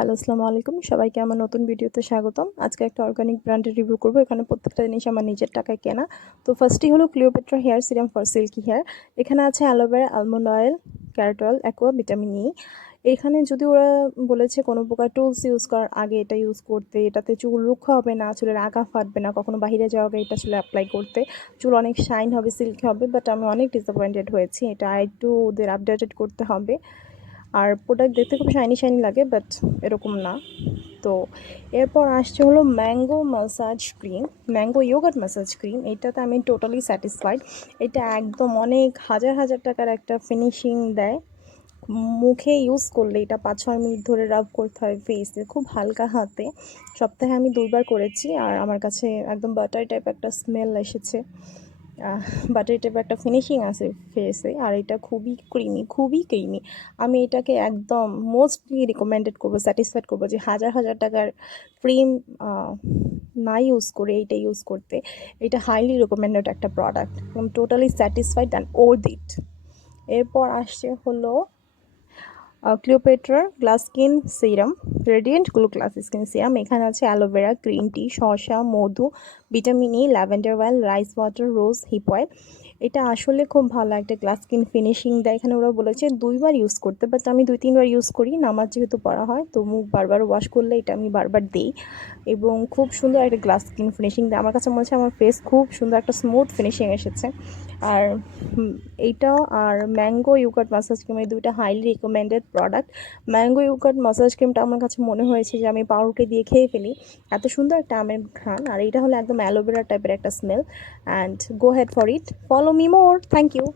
Hello, আসসালামু আলাইকুম। সবাইকে আমার নতুন ভিডিওতে স্বাগতম। আজকে একটা অর্গানিক ব্র্যান্ডের রিভিউ করব। এখানে প্রত্যেকটা জিনিস আমার নিজের টাকায় কেনা। তো ফার্স্টই হলো Cleopatra hair serum for silky hair. এখানে আছে aloe vera, almond oil, carrot oil, aqua, vitamin E. এখানে যদি ওরা বলেছে কোনো প্রকার টুলস ইউজ করার আগে এটা ইউজ করতে, এটাতে চুল রুক্ষ হবে না, চুলের আগা ফাটবে না, কখনো বাইরে যাওয়ার আগে এটা চুলে অ্যাপ্লাই করতে, চুল অনেক শাইন হবে, সিল্কি হবে। বাট আমি অনেক ডিসঅ্যাপয়েন্টেড হয়েছি। এটা একটু ওদের আপডেটেড করতে হবে। আর প্রোডাক্ট দেখতে খুব শাইনি শাইনি লাগে, বাট এরকম না। তো এরপর আসছে হলো mango massage cream, mango yogurt massage cream. এটাতে আমি টোটালি স্যাটিসফাইড। এটা একদম অনেক হাজার হাজার টাকার একটা ফিনিশিং দেয়। মুখে ইউজ করলে এটা 5-6 মিনিট ধরে রাব করতে হয় ফেসে, খুব হালকা হাতে। সপ্তাহে আমি 2বার করেছি, আর আমার কাছে একদম বাটার টাইপ একটা স্মেল এসেছে, বাটার টাইপের একটা ফিনিশিং আছে ফেসে। আর এটা খুবই ক্রিমি, খুবই ক্রিমি। আমি এটাকে একদম মোস্টলি রিকমেন্ডেড করবো, স্যাটিসফাইড করবো যে হাজার হাজার টাকার ক্রিম না ইউজ করে এইটা ইউজ করতে। এটা হাইলি রিকমেন্ডেড একটা product, totally satisfied and worth it. এরপর আসছে হলো ক্লিওপেট্রার glass skin serum, radiant glow glass skin serum. এখানে আছে অ্যালোভেরা, গ্রিন টি, শসা, মধু, vitamin E, lavender oil, rice water, rose hip oil. এটা আসলে খুব ভালো একটা গ্লাস স্কিন ফিনিশিং দেয়। এখানে ওরা বলেছে 2বার ইউজ করতে, বাট আমি 2-3বার ইউজ করি। নামাজ যেহেতু পড়া হয়, তো মুখ বারবার ওয়াশ করলে এটা আমি বারবার দিই, এবং খুব সুন্দর একটা গ্লাস স্কিন ফিনিশিং দেয়। আমার কাছে মনে হচ্ছে আমার ফেস খুব সুন্দর একটা স্মুথ ফিনিশিং এসেছে। আর এইটা আর ম্যাঙ্গো ইয়োগার্ট মাসাজ ক্রিম, এই দুইটা highly recommended product. Mango yogurt massage ক্রিমটা আমার কাছে মনে হয়েছে যে আমি পাউরুটি দিয়ে খেয়ে ফেলি, এত সুন্দর একটা আমের ঘ্রাণ। আর এইটা হলো একদম অ্যালোভেরা টাইপের একটা smell. And go ahead for it, follow me more. Thank you.